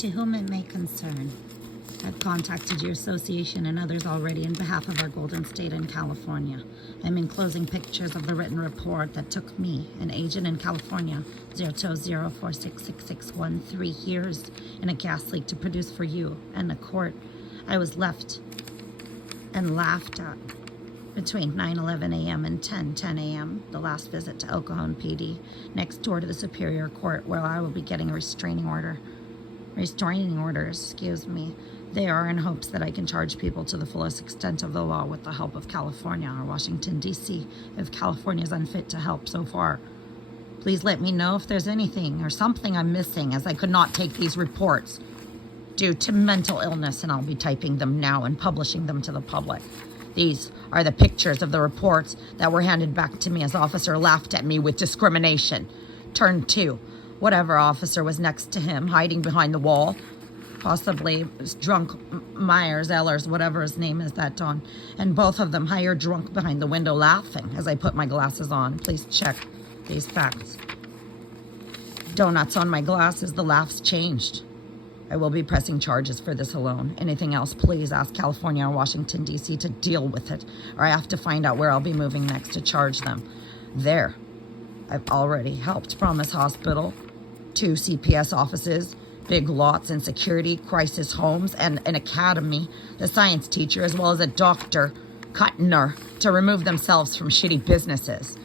To whom it may concern, I've contacted your association and others already in behalf of our Golden State in California. I'm enclosing pictures of the written report that took me, an agent in California, 020466613 years in a gas leak to produce for you and the court. I was left and laughed at between 9:11 a.m. and 10:10 a.m., the last visit to El Cajon PD, next door to the Superior Court, where I will be getting a restraining orders, They are in hopes that I can charge people to the fullest extent of the law with the help of California or Washington, D.C., if California is unfit to help so far. Please let me know if there's anything or something I'm missing, as I could not take these reports due to mental illness, and I'll be typing them now and publishing them to the public. These are the pictures of the reports that were handed back to me as officer laughed at me with discrimination. Turn 2. Whatever officer was next to him, hiding behind the wall, possibly drunk Myers, Ellers, whatever his name is that dawn, and both of them higher drunk behind the window laughing as I put my glasses on. Please check these facts. Donuts on my glasses, the laughs changed. I will be pressing charges for this alone. Anything else, please ask California or Washington, D.C. to deal with it, or I have to find out where I'll be moving next to charge them. There, I've already helped Promise Hospital, 2 CPS offices, big lots and security, crisis homes, and an academy, the science teacher, as well as a Dr. Kuttner, to remove themselves from shitty businesses.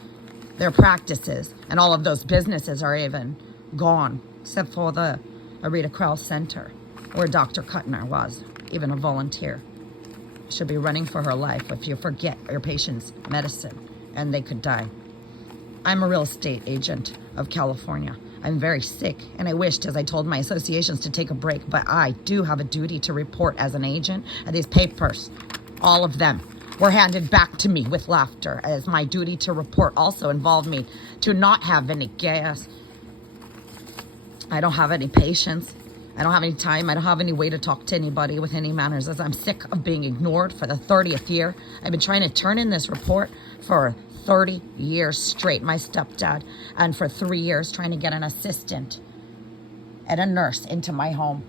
Their practices, and all of those businesses are even gone, except for the Rita Krauss Center, where Dr. Kuttner was, even a volunteer. She'll be running for her life if you forget your patient's medicine, and they could die. I'm a real estate agent of California. I'm very sick, and I wished, as I told my associations, to take a break, but I do have a duty to report as an agent, and these papers, all of them, were handed back to me with laughter, as my duty to report also involved me to not have any gas. I don't have any patience. I don't have any time. I don't have any way to talk to anybody with any manners, as I'm sick of being ignored for the 30th year. I've been trying to turn in this report for 30 years straight, my stepdad, and for 3 years trying to get an assistant and a nurse into my home.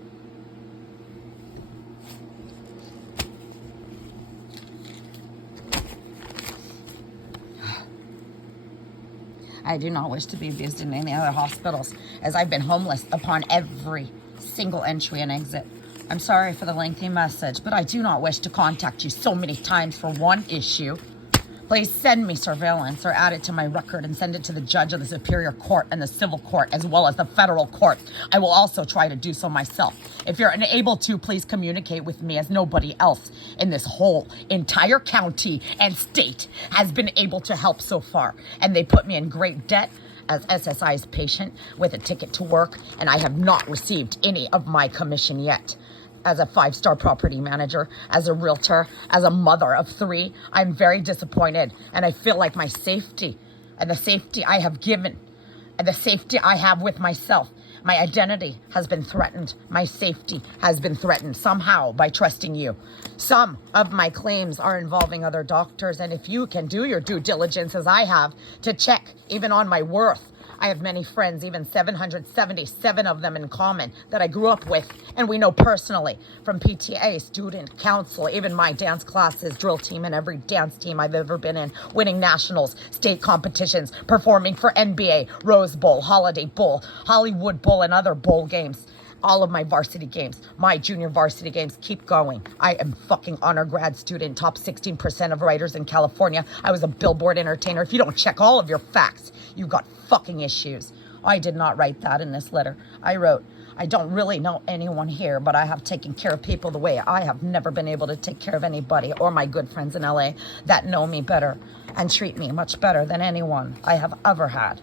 I do not wish to be abused in any other hospitals, as I've been homeless upon every single entry and exit. I'm sorry for the lengthy message, but I do not wish to contact you so many times for one issue. Please send me surveillance or add it to my record and send it to the judge of the Superior Court and the Civil Court, as well as the Federal Court. I will also try to do so myself. If you're unable to, please communicate with me, as nobody else in this whole entire county and state has been able to help so far. And they put me in great debt as SSI's patient with a ticket to work, and I have not received any of my commission yet. As a 5-star property manager, as a realtor, as a mother of 3, I'm very disappointed, and I feel like my safety and the safety I have given and the safety I have with myself, my identity has been threatened. My safety has been threatened somehow by trusting you. Some of my claims are involving other doctors, and if you can do your due diligence, as I have, to check even on my worth. I have many friends, even 777 of them in common, that I grew up with, and we know personally, from PTA, student council, even my dance classes, drill team, and every dance team I've ever been in, winning nationals, state competitions, performing for NBA, Rose Bowl, Holiday Bowl, Hollywood Bowl, and other bowl games. All of my varsity games, my junior varsity games, keep going. I am fucking honor grad student, top 16% of writers in California. I was a Billboard entertainer. If you don't check all of your facts, you got fucking issues. I did not write that in this letter. I wrote, I don't really know anyone here, but I have taken care of people the way I have never been able to take care of anybody, or my good friends in LA that know me better and treat me much better than anyone I have ever had.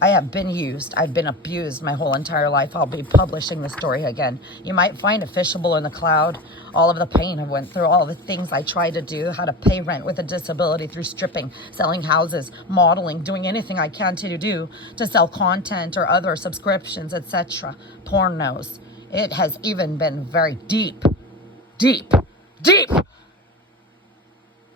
I have been used. I've been abused my whole entire life. I'll be publishing the story again. You might find a fishable in the cloud. All of the pain I went through, all the things I tried to do, how to pay rent with a disability through stripping, selling houses, modeling, doing anything I can to do to sell content or other subscriptions, etc. Pornos. It has even been very deep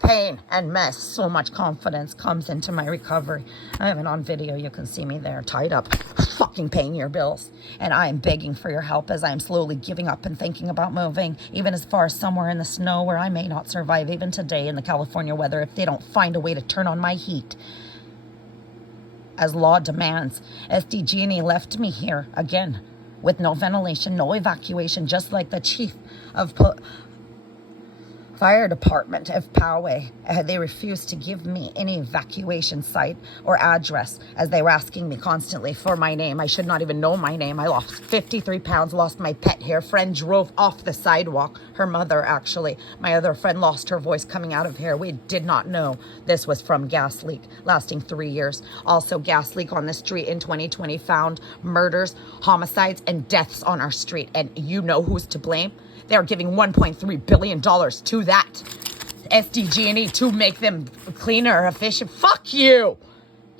pain and mess, so much confidence comes into my recovery. I have it on video. You can see me there, tied up, fucking paying your bills. And I am begging for your help as I am slowly giving up and thinking about moving, even as far as somewhere in the snow where I may not survive even today in the California weather if they don't find a way to turn on my heat. As law demands, SDG&E left me here again with no ventilation, no evacuation, just like the chief of fire department of Poway. They refused to give me any evacuation site or address as they were asking me constantly for my name. I should not even know my name. I lost 53 pounds, lost my pet hair. Friend drove off the sidewalk. Her mother, actually. My other friend lost her voice coming out of here. We did not know this was from gas leak lasting 3 years. Also, gas leak on the street in 2020 found murders, homicides, and deaths on our street. And you know who's to blame? They're giving $1.3 billion to that SDG&E to make them cleaner, efficient. Fuck you.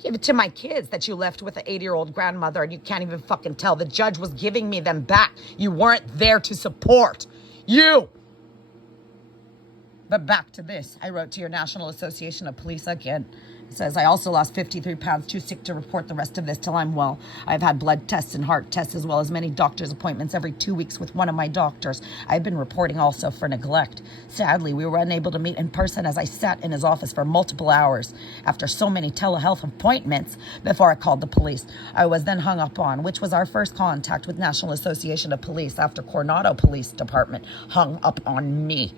Give it to my kids that you left with an 80-year-old grandmother and you can't even fucking tell. The judge was giving me them back. You weren't there to support. You. But back to this. I wrote to your National Association of Police again. It says, I also lost 53 pounds, too sick to report the rest of this till I'm well. I've had blood tests and heart tests as well as many doctor's appointments every 2 weeks with one of my doctors. I've been reporting also for neglect. Sadly, we were unable to meet in person as I sat in his office for multiple hours after so many telehealth appointments before I called the police. I was then hung up on, which was our first contact with National Association of Police after Coronado Police Department hung up on me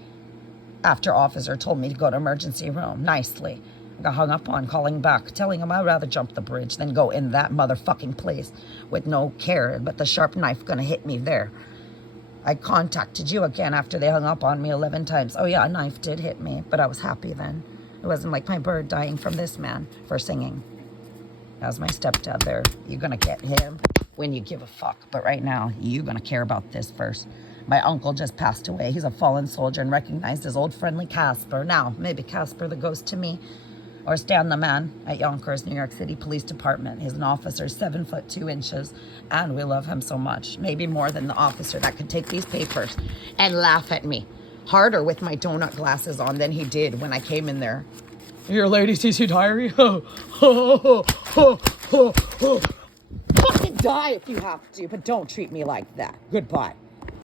after officer told me to go to emergency room nicely. I got hung up on calling back, telling him I'd rather jump the bridge than go in that motherfucking place with no care, but the sharp knife gonna hit me there. I contacted you again after they hung up on me 11 times. Oh yeah, a knife did hit me, but I was happy then. It wasn't like my bird dying from this man for singing. That was my stepdad there. You're gonna get him when you give a fuck, but right now, you're gonna care about this first. My uncle just passed away. He's a fallen soldier and recognized his old friendly Casper. Now, maybe Casper the ghost to me. Or Stan the man at Yonkers, New York City Police Department. He's an officer, 7 foot 2 inches, and we love him so much. Maybe more than the officer that could take these papers and laugh at me harder with my donut glasses on than he did when I came in there. Your lady CC diary? Fucking die if you have to, but don't treat me like that. Goodbye.